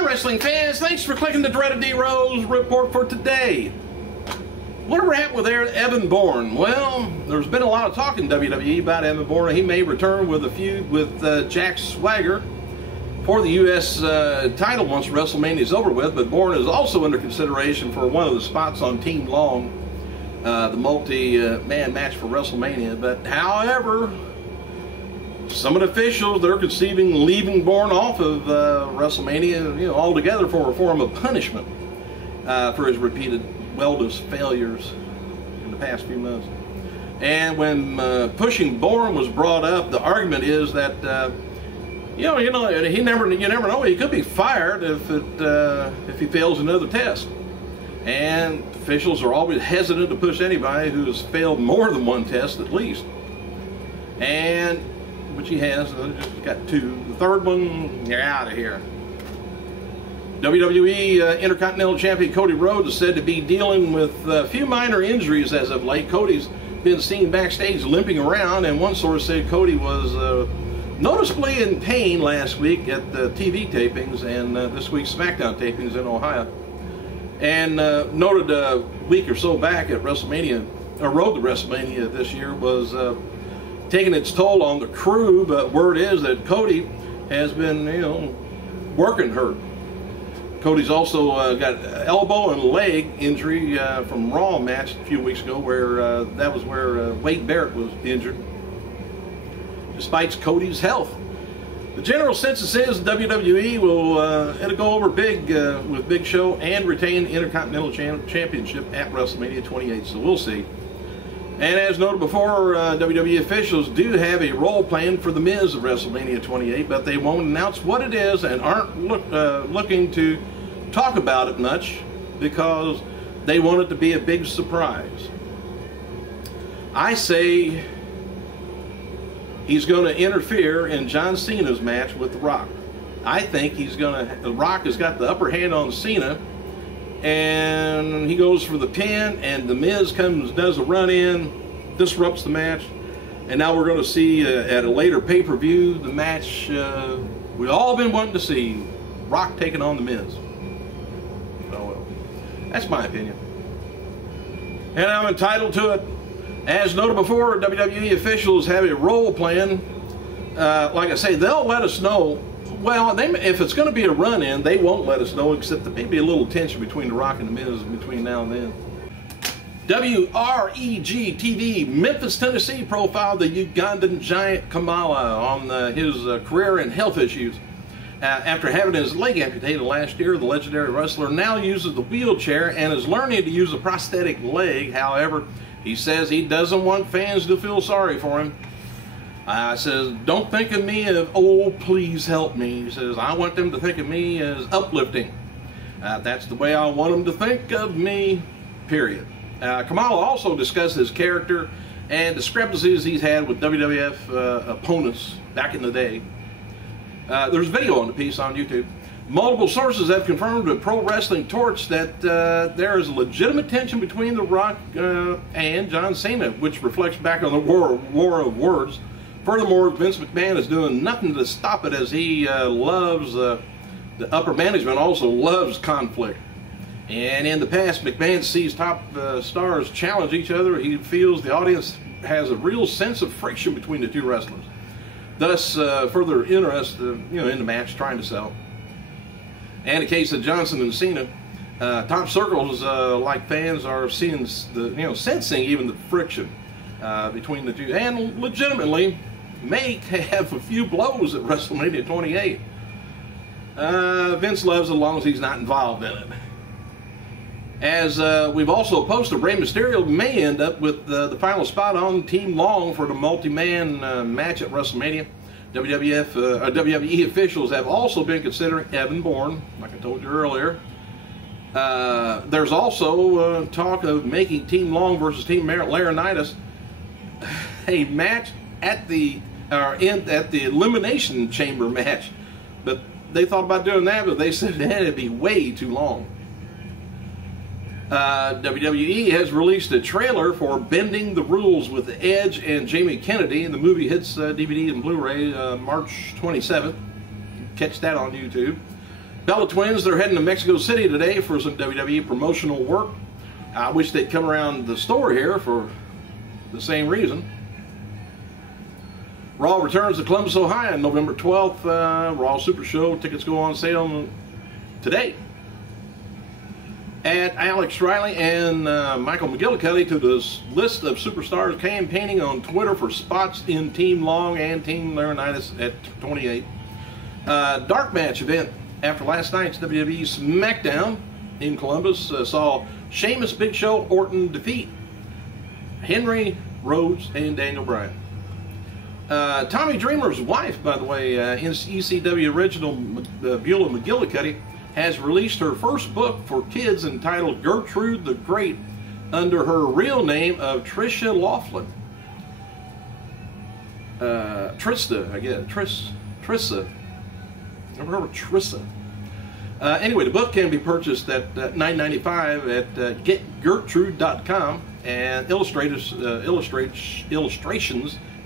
Hi wrestling fans, thanks for clicking the dreaded D-Rose report for today. Whatever happened with Evan Bourne? Well, there's been a lot of talk in WWE about Evan Bourne. He may return with a feud with Jack Swagger for the U.S. Title once WrestleMania is over with, but Bourne is also under consideration for one of the spots on Team Long, the multi-man match for WrestleMania. But however, some of the officials, they're conceiving leaving Bourne off of WrestleMania, altogether for a form of punishment for his repeated wellness failures in the past few months. And when pushing Bourne was brought up, the argument is that you never know, he could be fired if he fails another test. And officials are always hesitant to push anybody who has failed more than one test at least. And which he has, just got two. The third one, you're out of here. WWE Intercontinental Champion Cody Rhoades is said to be dealing with a few minor injuries as of late. Cody's been seen backstage limping around, and one source said Cody was noticeably in pain last week at the TV tapings and this week's SmackDown tapings in Ohio. And noted a week or so back at WrestleMania, or road to WrestleMania this year, was taking its toll on the crew, but word is that Cody has been, working hurt. Cody's also got elbow and leg injury from Raw match a few weeks ago, where that was where Wade Barrett was injured. Despite Cody's health, the general census is WWE will it'll go over big with Big Show and retain the Intercontinental Championship at WrestleMania 28. So we'll see. And as noted before, WWE officials do have a role plan for The Miz at WrestleMania 28, but they won't announce what it is and aren't looking to talk about it much because they want it to be a big surprise. I say he's going to interfere in John Cena's match with The Rock. I think The Rock has got the upper hand on Cena, and he goes for the pin, and The Miz does a run in, disrupts the match, and now we're going to see at a later pay-per-view the match we've all been wanting to see, Rock taking on The Miz. Oh well, that's my opinion, and I'm entitled to it. As noted before, WWE officials have a role plan. Like I say, they'll let us know. Well, if it's going to be a run-in, they won't let us know, except there may be a little tension between The Rock and The Miz between now and then. WREG TV, Memphis, Tennessee profiled the Ugandan giant Kamala on his career and health issues. After having his leg amputated last year, the legendary wrestler now uses the wheelchair and is learning to use a prosthetic leg. However, he says he doesn't want fans to feel sorry for him. Says, don't think of me as, oh, please help me. He says, I want them to think of me as uplifting. That's the way I want them to think of me, period. Kamala also discussed his character and discrepancies he's had with WWF opponents back in the day. There's video on the piece on YouTube. Multiple sources have confirmed to Pro Wrestling Torch that there is legitimate tension between The Rock and John Cena, which reflects back on the war of words. Furthermore, Vince McMahon is doing nothing to stop it, as he loves, the upper management also loves conflict. And in the past, McMahon sees top stars challenge each other. He feels the audience has a real sense of friction between the two wrestlers. Thus, further interest in the match trying to sell. And in the case of Johnson and Cena, top circles like fans are seeing sensing even the friction between the two, and legitimately may have a few blows at WrestleMania 28. Vince loves it as long as he's not involved in it. As we've also posted, Rey Mysterio may end up with the final spot on Team Long for the multi-man match at WrestleMania. WWE officials have also been considering Evan Bourne, like I told you earlier. There's also talk of making Team Long versus Team Laurinaitis a match at the Elimination Chamber match, but they thought about doing that, but they said it'd be way too long. WWE has released a trailer for Bending the Rules with Edge and Jamie Kennedy, and the movie hits DVD and Blu-ray March 27th. Catch that on YouTube. Bella Twins, they're heading to Mexico City today for some WWE promotional work. I wish they'd come around the store here for the same reason. Raw returns to Columbus, Ohio on November 12th. Raw Super Show tickets go on sale today. Add Alex Riley and Michael McGillicuddy to this list of superstars campaigning on Twitter for spots in Team Long and Team Laurinaitis at 28. Dark match event after last night's WWE SmackDown in Columbus saw Sheamus, Big Show, Orton defeat Henry, Rhoades, and Daniel Bryan. Tommy Dreamer's wife, by the way, ECW original Beulah McGillicuddy, has released her first book for kids entitled Gertrude the Great under her real name of Tricia Laughlin. Trista, I guess. Trissa. Never heard of Trissa. Anyway, the book can be purchased at $9.95 at getgertrude.com, and illustrations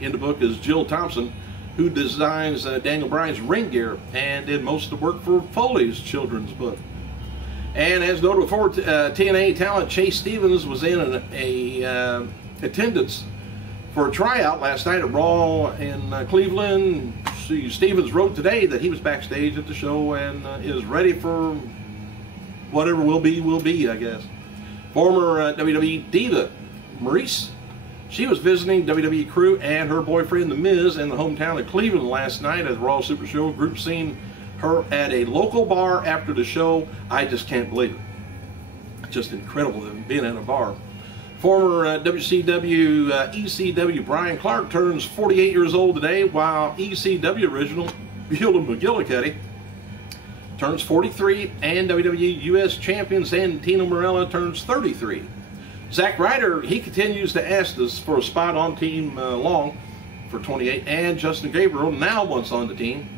in the book is Jill Thompson, who designs Daniel Bryan's ring gear and did most of the work for Foley's children's book. And as noted before, TNA talent Chase Stevens was in attendance for a tryout last night at Raw in Cleveland. Stevens wrote today that he was backstage at the show and is ready for whatever will be, I guess. Former WWE diva Maurice, she was visiting WWE crew and her boyfriend The Miz in the hometown of Cleveland last night at the Raw Super Show. Group seen her at a local bar after the show. I just can't believe it. Just incredible being at a bar. Former WCW, ECW Brian Clark turns 48 years old today, while ECW original Beulah McGillicuddy turns 43, and WWE US Champion Santino Marella turns 33. Zack Ryder, he continues to ask us for a spot on Team Long for 28, and Justin Gabriel now wants on the team.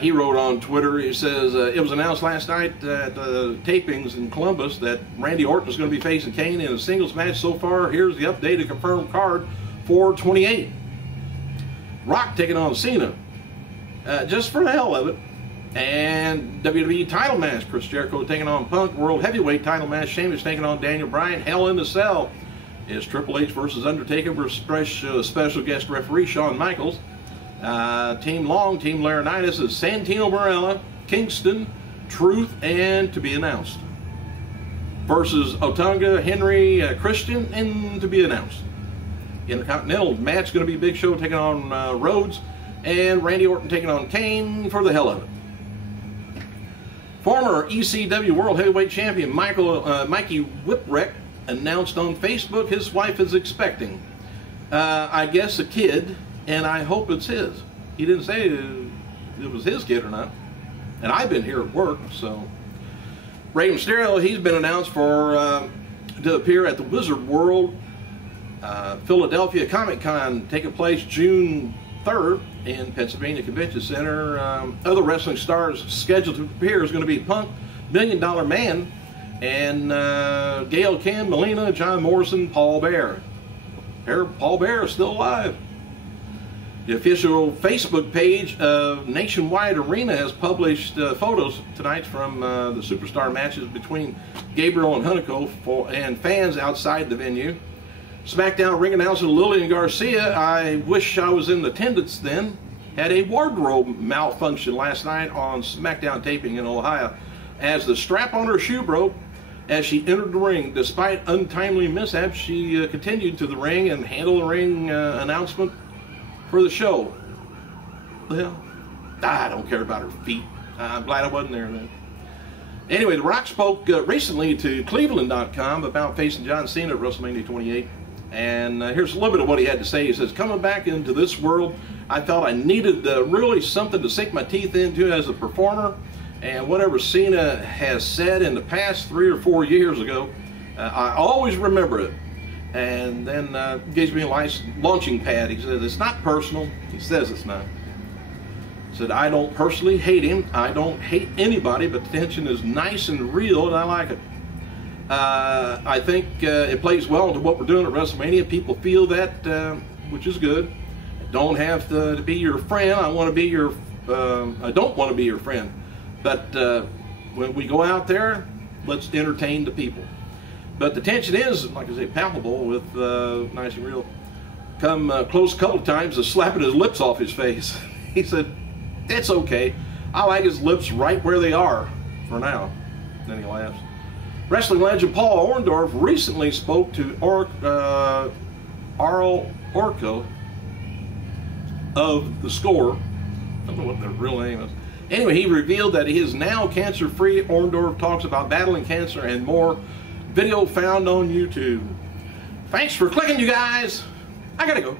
He wrote on Twitter, he says, it was announced last night at the tapings in Columbus that Randy Orton is going to be facing Kane in a singles match. So far, here's the updated confirmed card for 28. Rock taking on Cena, just for the hell of it. And WWE title match, Chris Jericho taking on Punk. World Heavyweight title match, Sheamus taking on Daniel Bryan. Hell in the Cell is Triple H versus Undertaker versus special guest referee Shawn Michaels. Team Long, Team Laurinaitis is Santino Marella, Kingston, Truth, and to be announced. Versus Otunga, Henry, Christian, and to be announced. Intercontinental match going to be Big Show taking on Rhoades, and Randy Orton taking on Kane for the hell of it. Former ECW World Heavyweight Champion Mikey Whipwreck announced on Facebook his wife is expecting, I guess, a kid, and I hope it's his. He didn't say it was his kid or not. And I've been here at work, so. Rey Mysterio, he's been announced for to appear at the Wizard World Philadelphia Comic Con taking place June 3rd in Pennsylvania Convention Center. Other wrestling stars scheduled to appear is going to be Punk, $1 Million Man, and Gail Kim, Melina, John Morrison, Paul Bear. Paul Bear is still alive. The official Facebook page of Nationwide Arena has published photos tonight from the superstar matches between Gabriel and Hunico and fans outside the venue. SmackDown ring announcer Lillian Garcia, I wish I was in attendance then, had a wardrobe malfunction last night on SmackDown taping in Ohio as the strap on her shoe broke as she entered the ring. Despite untimely mishaps, she continued to the ring and handled the ring announcement for the show. Well, I don't care about her feet. I'm glad I wasn't there then. Anyway, The Rock spoke recently to Cleveland.com about facing John Cena at WrestleMania 28. And here's a little bit of what he had to say. He says, coming back into this world, I felt I needed really something to sink my teeth into as a performer. And whatever Cena has said in the past 3 or 4 years ago, I always remember it. And then gives me a nice launching pad. He says, it's not personal. He says it's not. He said, I don't personally hate him. I don't hate anybody, but the tension is nice and real, and I like it. I think it plays well into what we're doing at WrestleMania. People feel that, which is good. I don't have to be your friend. I want to be your. I don't want to be your friend, But when we go out there, let's entertain the people. But the tension is, like I say, palpable with Nice and Real. Come close a couple of times to slapping his lips off his face. He said, it's okay. I like his lips right where they are for now. Then he laughs. Wrestling legend Paul Orndorff recently spoke to Arl Orco of The Score. I don't know what their real name is. Anyway, he revealed that he is now cancer-free. Orndorff talks about battling cancer and more. Video found on YouTube. Thanks for clicking, you guys. I gotta go.